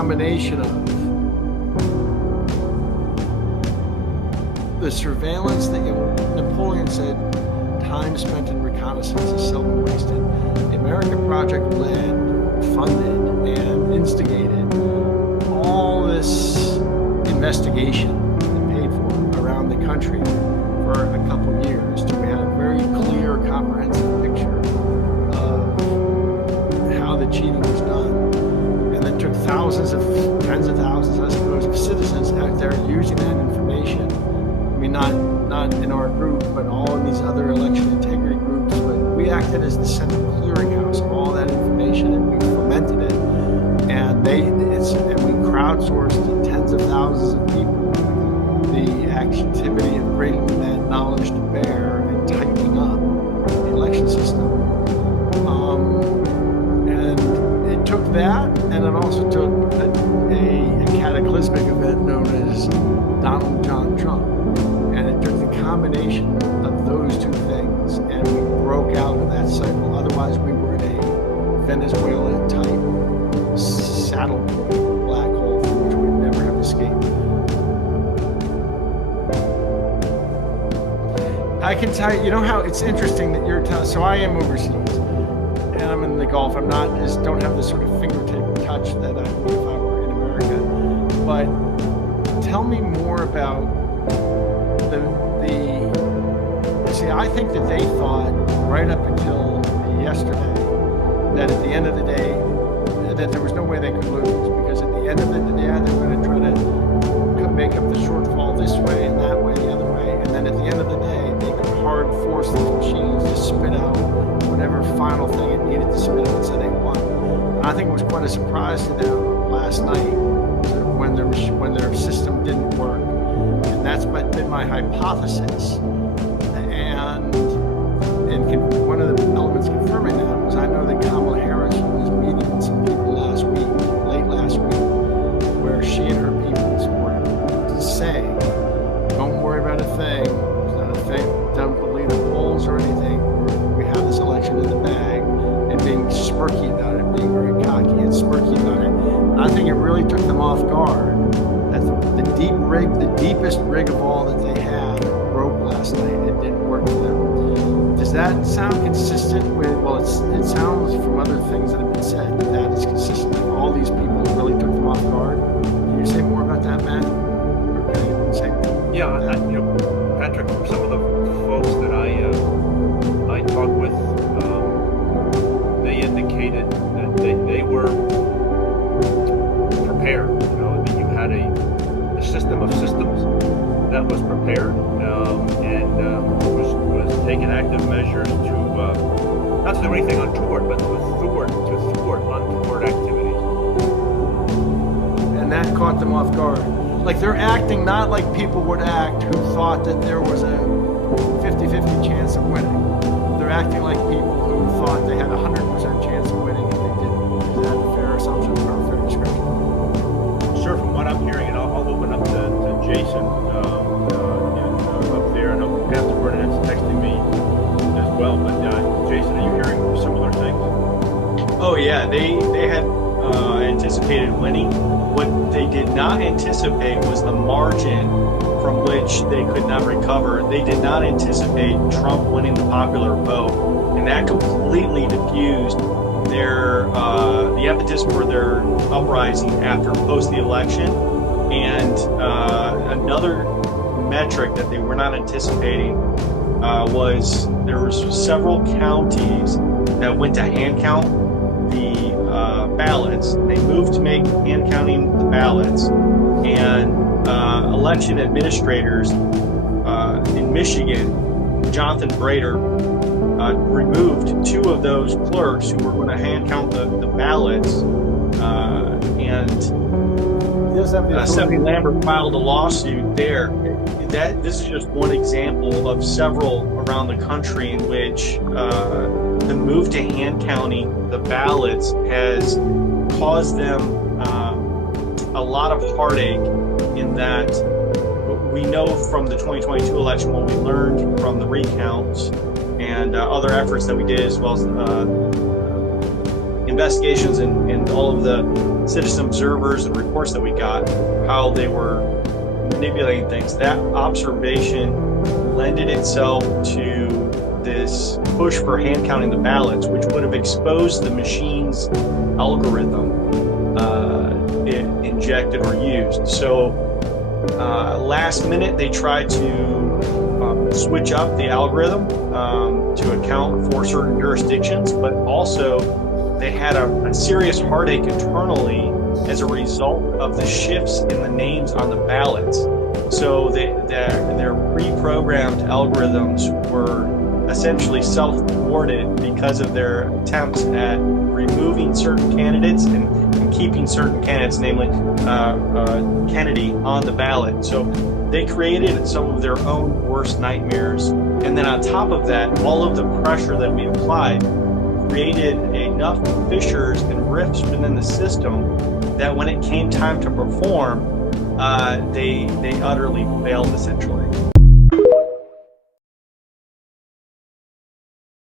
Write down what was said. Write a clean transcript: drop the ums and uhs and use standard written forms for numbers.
combination of the surveillance that Napoleon said time spent in reconnaissance is seldom wasted. The American project led, funded, and instigated all this investigation and paid for around the country for a couple years to have a very clear, comprehensive picture of how the cheating was done. And then took tens of thousands, I suppose, of citizens out there using that information. I mean, not in our group, but all in these other election integrity groups. But we acted as the central clearinghouse of all that information, and we fermented it. And we crowdsourced to tens of thousands of people the activity of bringing that knowledge to bear and tightening up the election system. And it took that, and it also took a cataclysmic event known as Donald John Trump. And it took the combination of those two things, and we broke out of that cycle. Otherwise, we were in a Venezuela-type saddle point, black hole from which we'd never have escaped. I can tell you, you know how it's interesting that you're telling. So I am overseas, and I'm in the Gulf. Don't have the sort of fingertip touch that I would if I were in America. But tell me more about see, I think that they thought right up until yesterday that at the end of the day that there was no way they could lose, because at the end of the day they were going to try to make up the shortfall this way and that way, the other way, and then at the end of the day they could hard force the machines to spit out whatever final thing it needed to spit out, so they won. And I think it was quite a surprise to them last night when their system didn't work. And that's been my hypothesis. And one of the elements confirming that was I know that Kamala Harris was meeting with some people late last week, where she and her people were saying, don't worry about a thing, it's not a thing, don't believe the polls or anything, we have this election in the bag, and being smirky about it, being very cocky and smirky about it. And I think it really took them off guard. That the deepest rig of all that they had broke last night. It didn't work for them. Does that sound consistent with, well, it sounds from other things that have been said that is consistent. Like all these people really took them off guard. Can you say more about that, Matt? Or can you say more? Yeah, Patrick, some of the folks that I talked with, they indicated that they were prepared. That you had a system of systems that was prepared and was taking active measures to not to do anything untoward, but to thwart untoward activities. And that caught them off guard. Like they're acting not like people would act who thought that there was a 50-50 chance of winning. They're acting like people who thought they had a 100% chance of winning and they didn't. Is that a fair assumption or a fair description? Sure, from what I'm hearing, and I'll open up to Jason up there, and Pastor Byrne is texting me as well. But Jason, are you hearing similar things? Oh yeah, they had anticipated winning. What they did not anticipate was the margin from which they could not recover. They did not anticipate Trump winning the popular vote, and that completely diffused their the impetus for their uprising after post the election. And another metric that they were not anticipating was there was several counties that went to hand count the ballots. They moved to make hand counting the ballots, and election administrators in Michigan, Jonathan Brader, removed two of those clerks who were going to hand count the ballots, and Stephanie Lambert filed a lawsuit there. This is just one example of several around the country in which the move to hand counting the ballots has caused them a lot of heartache, in that we know from the 2022 election what we learned from the recounts and other efforts that we did, as well as investigations and all of the citizen observers and reports that we got, how they were manipulating things, that observation lended itself to this push for hand counting the ballots, which would have exposed the machine's algorithm it injected or used. So last minute they tried to switch up the algorithm to account for certain jurisdictions, but also they had a serious heartache internally as a result of the shifts in the names on the ballots. So their pre-programmed algorithms were essentially self-thwarted because of their attempts at removing certain candidates and keeping certain candidates, namely Kennedy, on the ballot. So they created some of their own worst nightmares. And then on top of that, all of the pressure that we applied created enough fissures and rifts within the system that when it came time to perform, they utterly failed, essentially.